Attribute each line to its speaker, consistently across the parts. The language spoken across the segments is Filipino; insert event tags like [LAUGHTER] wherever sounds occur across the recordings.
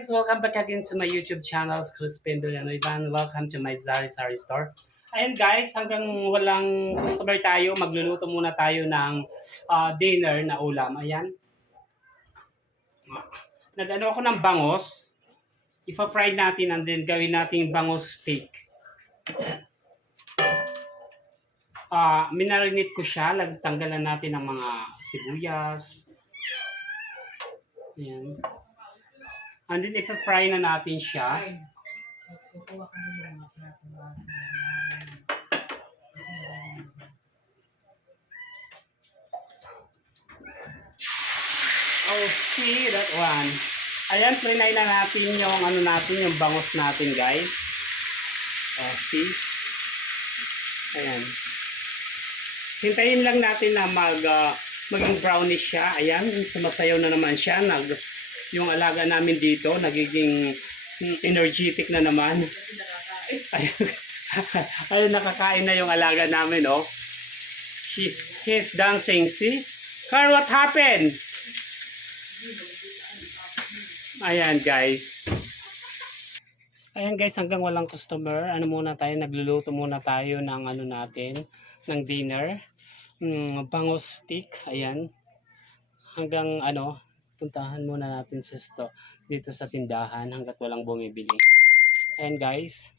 Speaker 1: guys! Welcome back again to my YouTube channel, Crispin Villanueva. Welcome to my Zari Sari store. Ayan guys, hanggang walang customer tayo, magluluto muna tayo ng ah, dinner na ulam. Ayan. Nag-ano ako ng bangos. Ipa-fry natin and then gawin natin bangos steak. Ah, minarinate ko siya, tanggalan natin ng mga sibuyas. Ayan. And then ipa-fry na natin siya. Oh, see that one. Ayan, trinay na natin yung ano natin, yung bangos natin, guys. Oh, see? Ayan. Hintayin lang natin na mag ah, maging brownish siya. Ayan, sumasayaw na naman siya. Nag, yung alaga namin dito, nagiging energetic na naman. Ayun, [LAUGHS] ayun, nakakain na yung alaga namin, oh. She, he's dancing, see? Carl, what happened? Ayan, guys. Ayan, guys, hanggang walang customer, ano muna tayo, nagluluto muna tayo ng ano natin, ng dinner. Mm, bangos stick, ayan. Hanggang ano, puntahan muna natin sa sto, dito sa tindahan hanggat walang bumibili. Ayan, guys.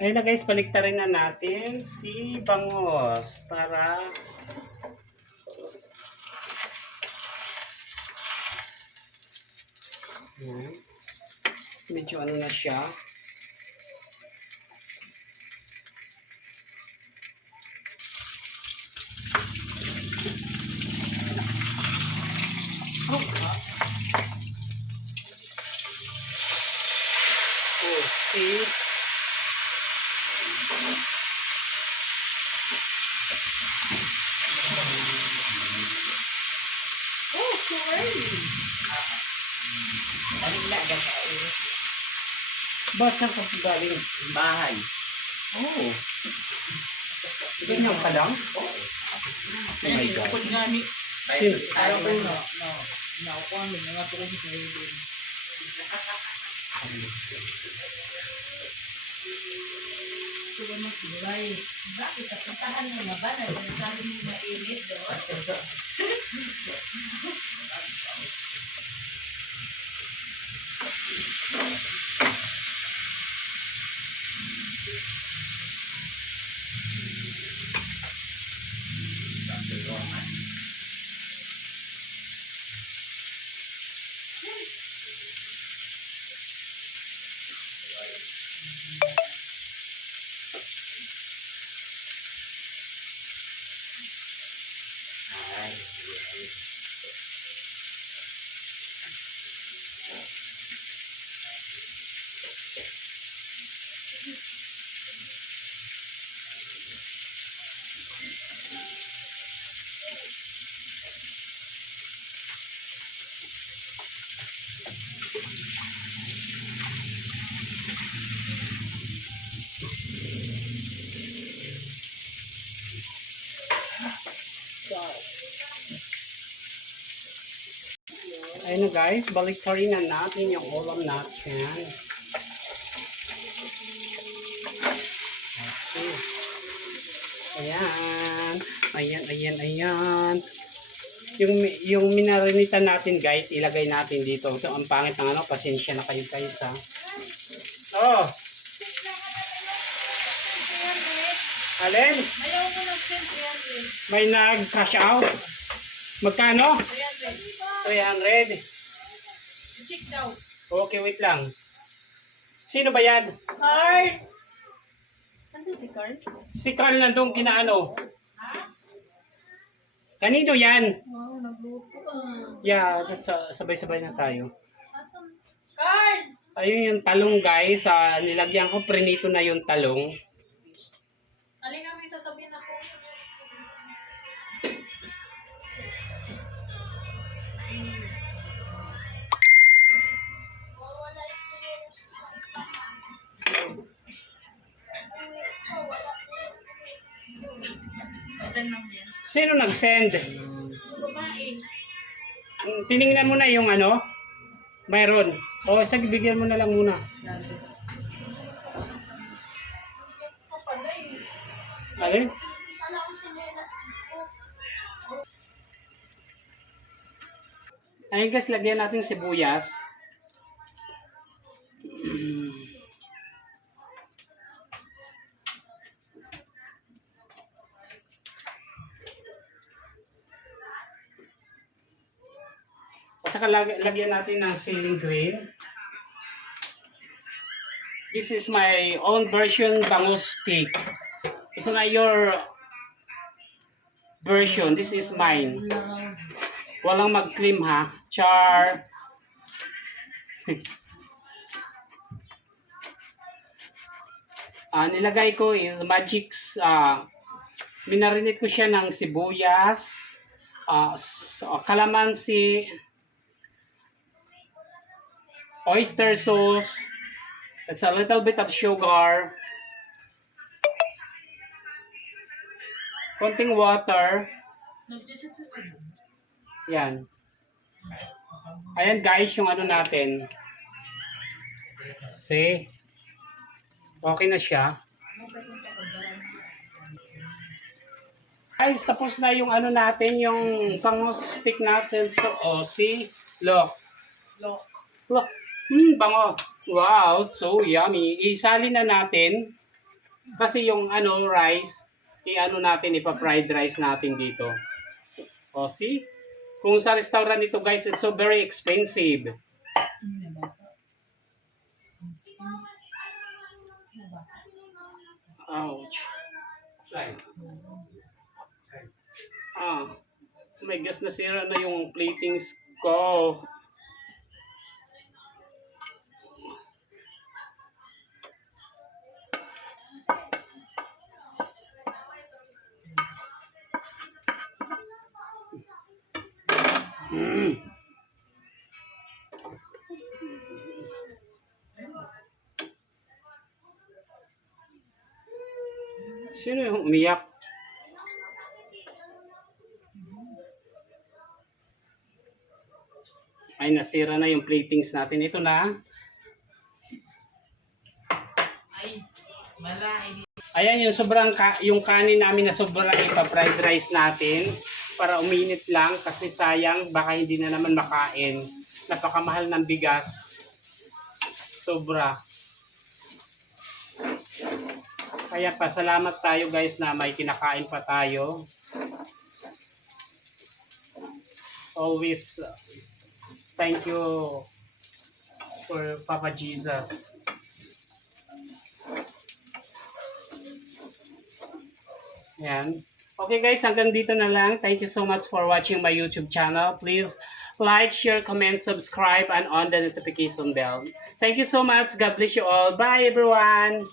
Speaker 1: Ayun na guys, baliktarin na natin si Bangos para Ayan. Medyo ano na siya. Oh, see? Oh, so early. Kanina, gano'n. Ba't saan ka galing? Bahay. Oh. Ganyan ka lang? Oh my God. Kapag nga ni... Sino? Ayaw ko na. No. Nakukuha mo. Nga ko kung sa din. Ito ba mas gulay? Bakit? Kapuntahan mo na ba? Nagsasabi mo mainit doon? Ayun na guys, baliktarin na natin yung ulam natin. Ayan. Ayan, ayan, ayan. Yung, yung minarinita natin guys, ilagay natin dito. Ito, ang pangit ng ano, pasensya na kayo guys ha. Oh. Alin? Ayaw ko 300. May nag-cash out? Magkano? 300. 300. Check daw. Okay, wait lang. Sino ba yan?
Speaker 2: Card! Ano si Card?
Speaker 1: Si Carl nandun kinaano. Ha? Kanino yan? Wow, nagluto ah. Yeah, that's, uh, sabay-sabay na tayo. Asan? Card! Ayun yung talong guys. ah, nilagyan ko prinito na yung talong. Sino nag-send? Mm, Tiningnan mo na yung ano? Mayroon. O, sige, bigyan mo na lang muna. Alin? Ayun guys, lagyan natin sibuyas. At saka lag- lagyan natin ng ceiling green. This is my own version bangus stick. Ito na your version. This is mine. Walang mag-claim ha. Char. [LAUGHS] Ah, nilagay ko is Magic's ah minarinate ko siya ng sibuyas, ah, s- ah, calamansi, oyster sauce, it's a little bit of sugar, konting water, yan. Ayan guys, yung ano natin. See? Okay na siya. Guys, tapos na yung ano natin, yung pang stick natin sa oh, see? Look. Look. Look. Hmm, bango. Wow, so yummy. Isali na natin. Kasi yung ano, rice, i-ano natin, ipa-fried rice natin dito. O, see? Kung sa restaurant ito, guys, it's so very expensive. Ouch. Ah, may gas nasira na yung platings ko. Sino yung umiyak? Ay, nasira na yung platings natin. Ito na. Ay, malay. Ayan yung sobrang ka, yung kanin namin na sobrang ipa-fried rice natin para uminit lang kasi sayang baka hindi na naman makain. Napakamahal ng bigas. Sobra. Kaya pa salamat tayo guys na may kinakain pa tayo. Always thank you for Papa Jesus. Yan. Okay guys, hanggang dito na lang. Thank you so much for watching my YouTube channel. Please like, share, comment, subscribe, and on the notification bell. Thank you so much. God bless you all. Bye everyone.